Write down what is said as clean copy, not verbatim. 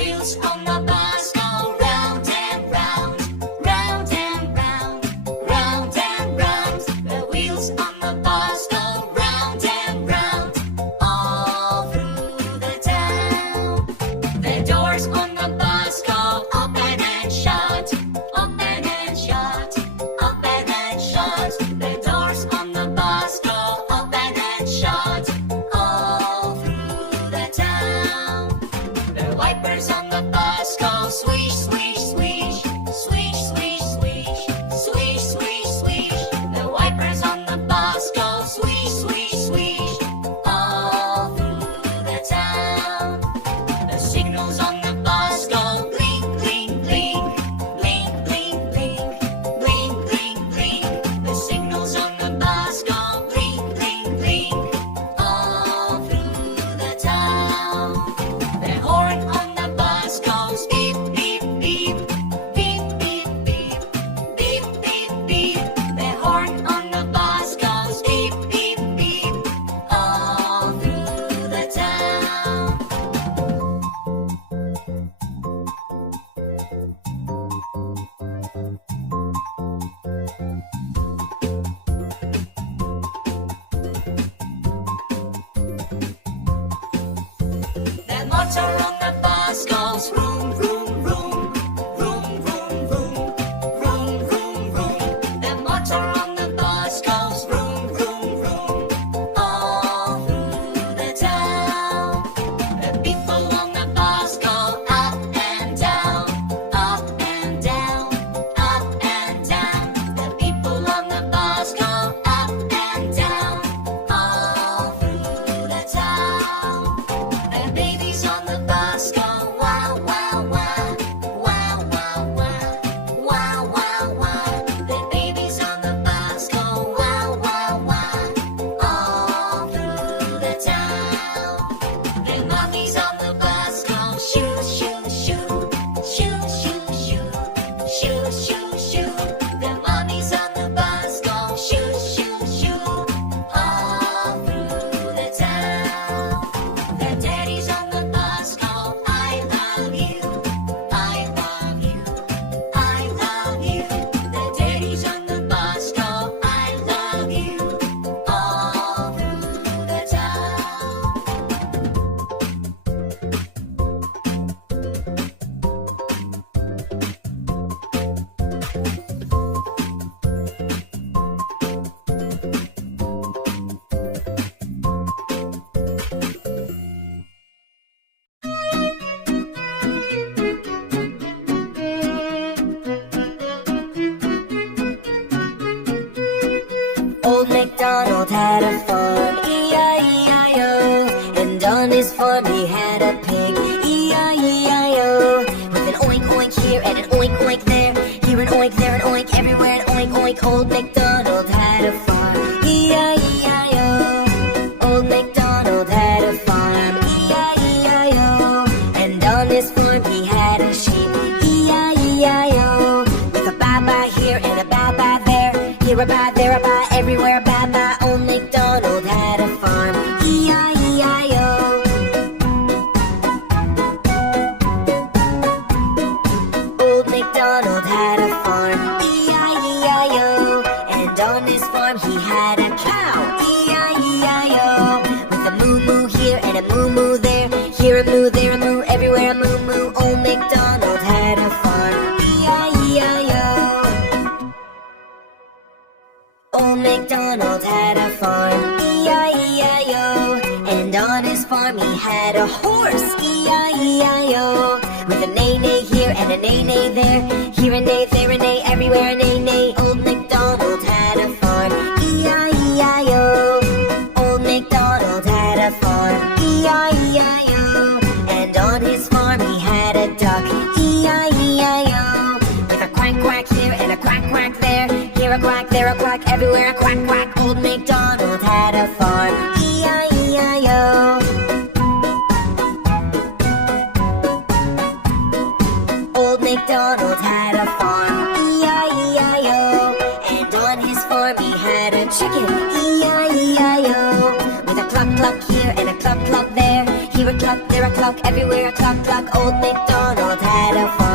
wheels on the bus go round and round, round and round, round and round. The wheels on the bus go round and round, all through the town. The doors on the bus go open and shut, open and shut, open and shut. The doors on the bus go open and shut, all through the town. The wipers on the bus go swish, swish, swish, swish, swish, swish, swish, swish, swish. The wipers on the bus go swish, swish, swish, all through the town. The signals on the bus go blink, blink, blink, blink, blink, blink, blink, blink, blink. The signals on the bus go blink, blink, blink, all through the town. The horn on the bus goes beep, beep, beep, beep, beep, beep, beep, beep, beep. The horn on the bus goes beep, beep, beep, all through the town. The motor on the bus goes vroom, vroom, vroom, vroom, vroom, vroom, vroom, vroom, vroom. The motor on the bus goes vroom, vroom, vroom, all through the town. The people on the bus go up and down, up and down, up and down. The people on the bus go up and down, all through the town. The babies on the bus go wow, wow, wow, wow, wow, wow, wow, wow, wow. The babies on the bus go wow, wow, wow, all through the town. The mommies on the bus go shoo, shoo, shoo, shoo, shoo, shoo, shoo, shoo, shoo. The mommies on the bus go shoo, shoo, shoo, all through the town. The daddies on the bus go I love you, I love you, I love you. The daddies on the bus go I love you, all through the town. Old Macdonald had a farm, E-I-E-I-O. And on his farm he had a pig, E-I-E-I-O. With an oink oink here and an oink oink there, here an oink, there an oink, everywhere an oink oink. Old Macdonald had a farm, E-I-E-I-O. Old Macdonald had a farm, E-I-E-I-O. And on his farm he had a sheep, E-I-E-I-O. With a baa-baa here and a baa-baa there, here a baa, there a baa, everywhere a baa-baa. Old Macdonald had a farm, E-I-E-I-O. Old Macdonald had a farm, E-I-E-I-O. And on his farm he had a cow, E-I-E-I-O. With a moo-moo here and a moo-moo there, here a moo, there a moo, everywhere a moo-moo. Old Macdonald had a farm, E-I-E-I-O. Old Macdonald had a farm, E-I-E-I-O. And on his farm he had a horse, E-I-E-I-O. With a neigh-neigh here and a neigh-neigh there, here a neigh, there a neigh, everywhere a neigh-neigh. Old Macdonald had a farm, E-I-E-I-O. Old Macdonald had a farm, E-I-E-I-O. And on his farm he had a duck, E-I-E-I-O. With a quack quack here and a quack quack there, here a quack, there a quack, everywhere a quack quack. Old Macdonald had a farm, E-I-E-I-O. Old Macdonald had a farm, E-I-E-I-O. And on his farm he had a chicken, E-I-E-I-O. With a cluck cluck here and a cluck cluck there, here a cluck clock, there a clock, everywhere a clock, clock. Old MacDonald had a farm.